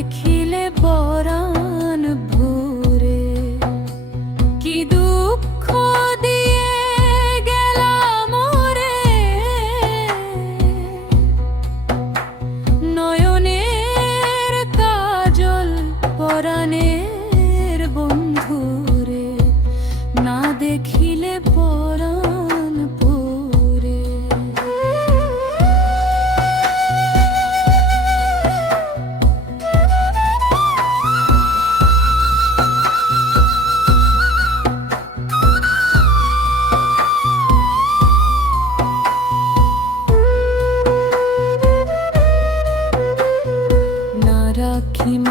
দেখিলে বরা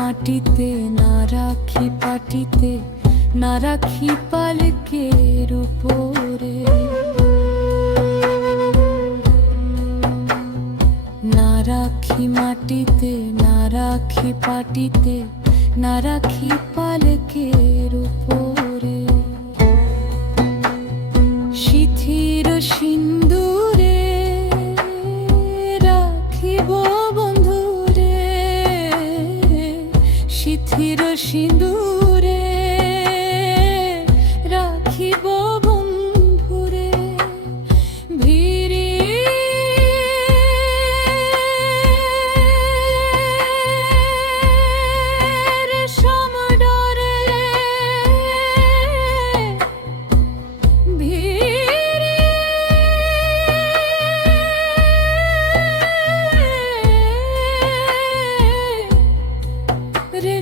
মাটিতে, না রাখি পাটিতে, না রাখি পালকের উপরে। না রাখি মাটিতে, না রাখি পাটিতে, না রাখি পালকের উপরে। শিথির সিন্দুরে শিথির সিন্দুরে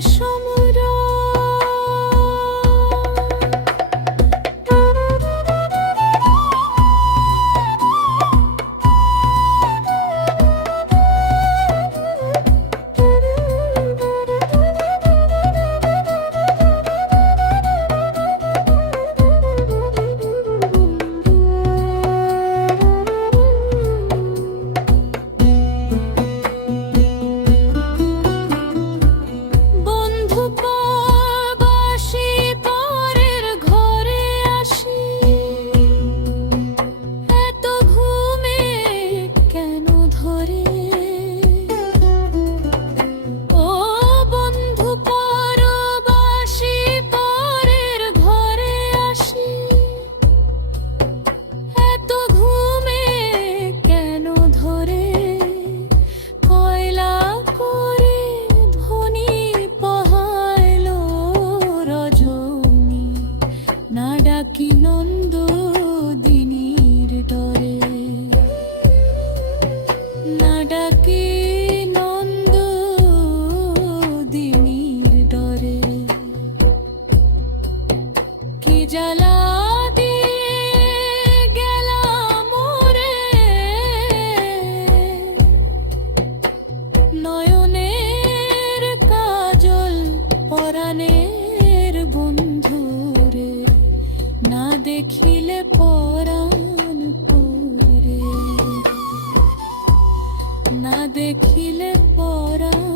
রেশম ডাকি নন্দ দেখিলে পরা